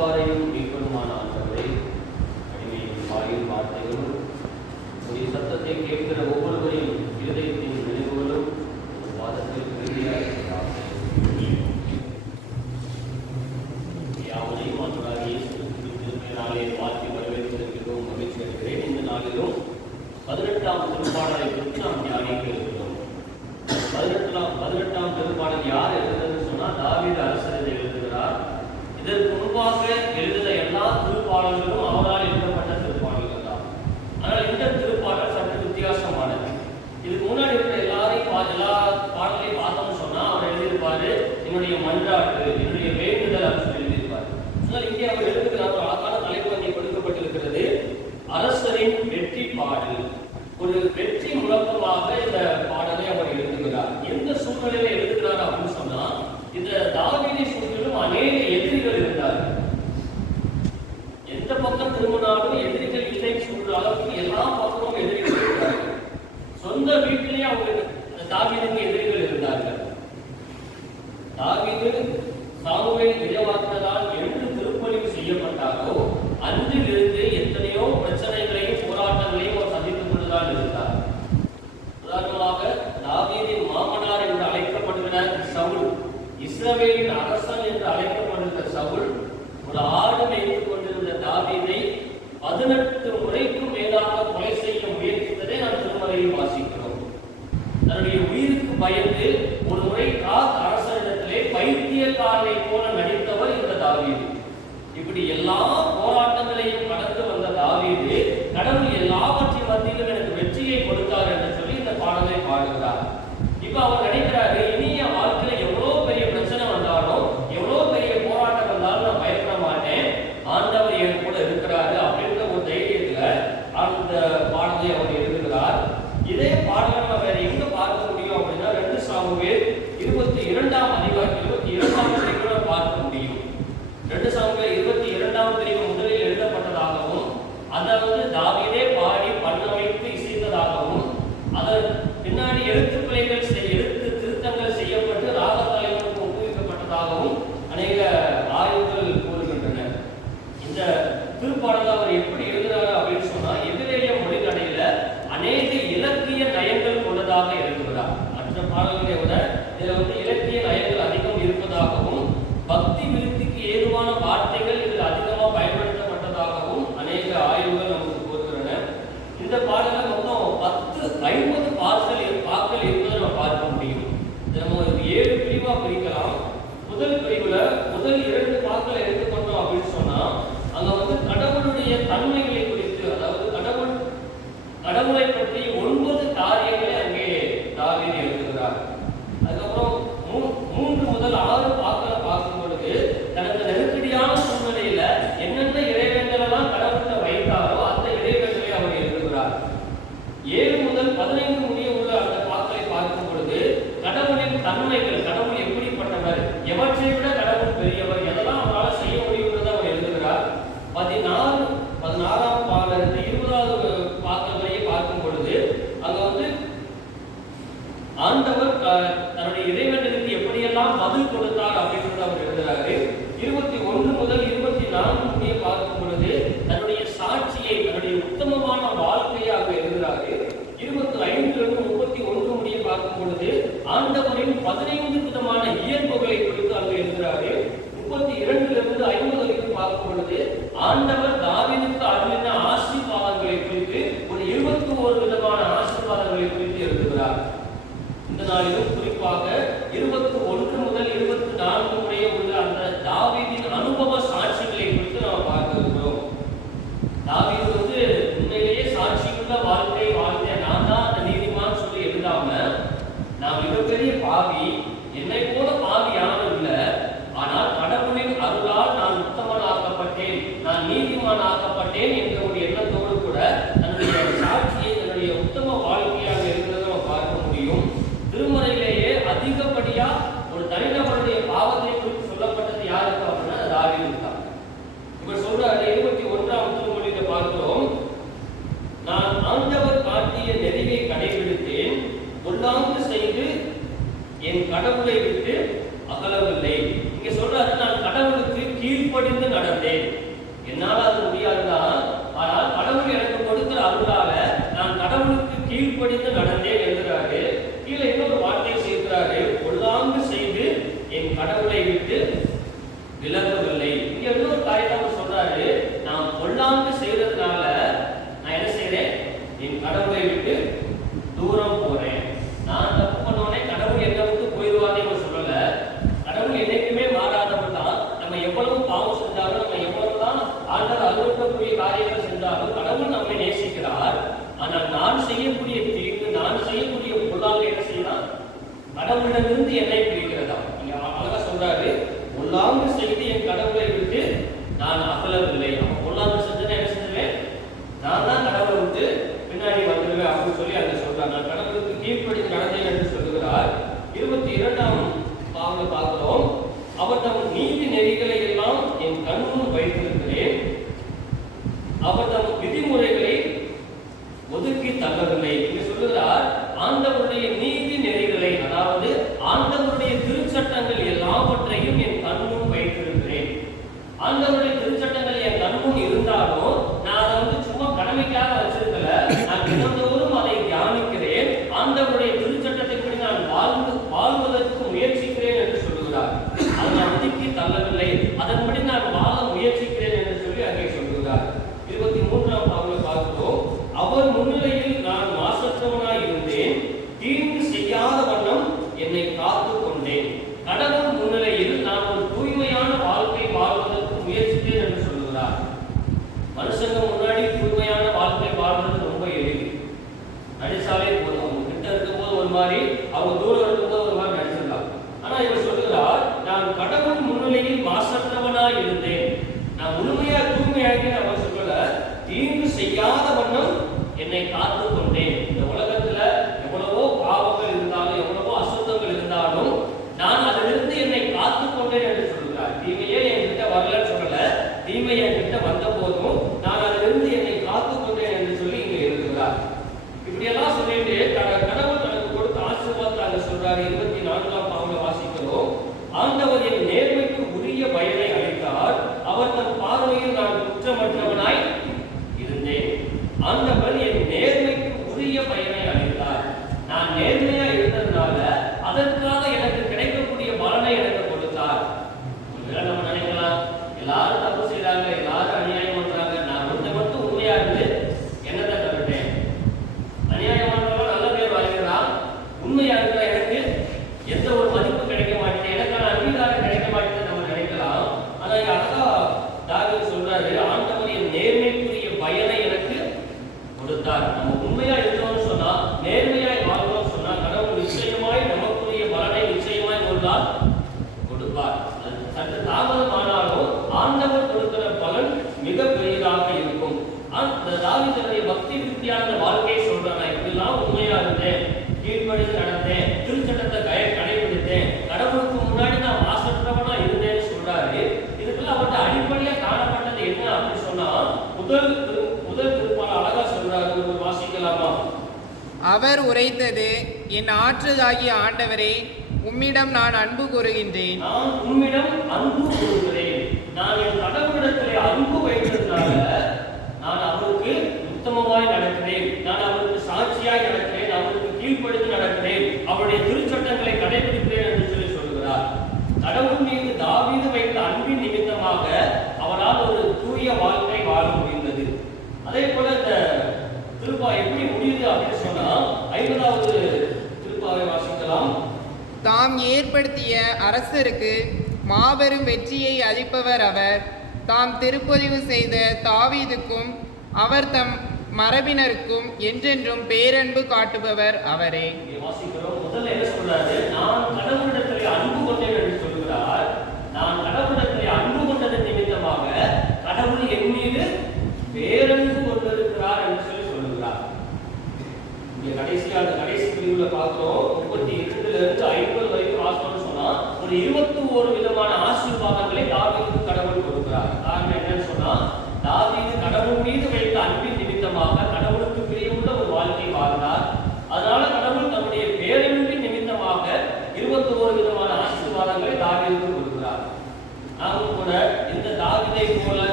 கற்பாரையும் நீங்களுமான ஆண்டவரை அடிமையின் வாயில் வார்த்தைகளும் உடைய சத்தத்தை கேட்கிற ஒவ்வொருவரையும் இருதயத்தின் நினைவுகளும் வாதத்தில் உறுதியாக யாவரையும் ஆண்டவராகியே வாழ்த்தி வரவேற்கிறோம் மகிழ்ச்சி அடைகிறேன். இந்த நாளிலும் பதினெட்டாம் திருப்பாடலை குறித்து நாம் தியானிக்கிறோம் இஸ்ரவேலின் அரசன் என்று அழைக்கப்படுகிற சவுல் ஒரு ஆடு மேய்த்து கொண்டிருந்த தாவீதை பதினெட்டு முறைக்கும் மேலாக கொலை செய்ய முயற்சித்ததை நாம் திருமலையில் வாசிக்கிறோம். தன்னுடைய உயிருக்கு பயந்து ஒரு முறை காத் அரசனிடத்திலே பைத்தியக்காரனை போல நடித்தவர் இந்த தாவீது. இப்படி எல்லா போராட்டங்களையும் கடந்து வந்த தாவீது கடவுள் எல்லாவற்றையும் மத்தியிலும் எனக்கு வெற்றியை கொடுத்தார் என்று சொல்லி இந்த பாடலை பாடுகிறார். இப்ப அவர் நினைக்கிறாரு lugar. opening the 나가는 கடவுளிடமிருந்து என்னை பிரிக்கிறதா அழகா சொல்றாரு. முல்லாங்கு செய்து என் கடவுளை அவர் உரைந்தது என் ஆற்றலாகிய ஆண்டவரே உம்மிடம் நான் அன்பு கூறுகின்றேன். நடக்கிறேன். நான் அவருக்கு சாட்சியாய் நடக்கிறேன். அரசருக்கு மாபெரும் வெற்றியை அளிப்பவர் அவர். தாம் திருப்பொழிவு செய்த தாவீதுக்கும் அவர் தம் மரபினருக்கும் என்றென்றும் பேரன்பு காட்டுபவர் அவரே. இங்கே கடைசியாக அந்த கடைசி பிரிவில் பார்த்தோம் முப்பத்தி எட்டுல இருந்து ஐம்பது வரைக்கும் பார்த்தோம்னு சொன்னா ஒரு இருபத்தி ஒரு விதமான ஆசீர்வாதங்களை யாருக்கு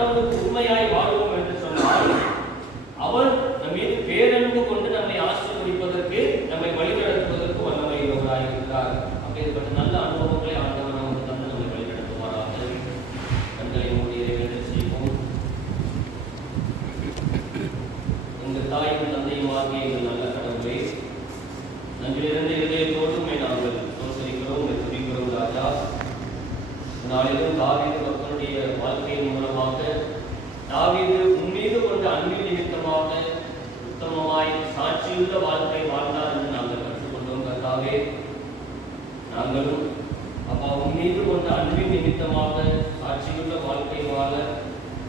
만나보는 சாட்சியுள்ள வாழ்க்கை வாழ்ந்தார் என்று நாங்கள் கற்றுக்கொண்டோம் கர்த்தாவே. நாங்களும் அப்பா உன்மீது கொண்ட அன்பின் நிமித்தமாக சாட்சியுள்ள வாழ்க்கை வாழ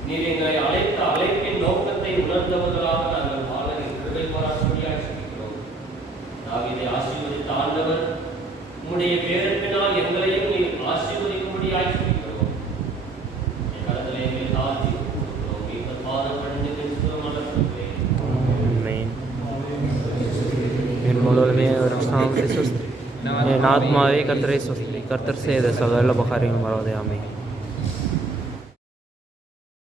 நீர் எங்களை அழைத்த அழைப்பின் நோக்கத்தை உணர்ந்தவர்களாக நாங்கள் வாழ நீர் கிருபை பாராட்டும்படியாக சொல்கிறோம் இதை ஆசீர்வதித்த ஆண்டவர் உம்முடைய பேர ஒரு சாமி சுஸ்திரி என் ஆத்மாவே கர்த்தரை சுஸ்திரி கர்த்தர் செய்த சகல பகாரியம் வராதே ஆமென்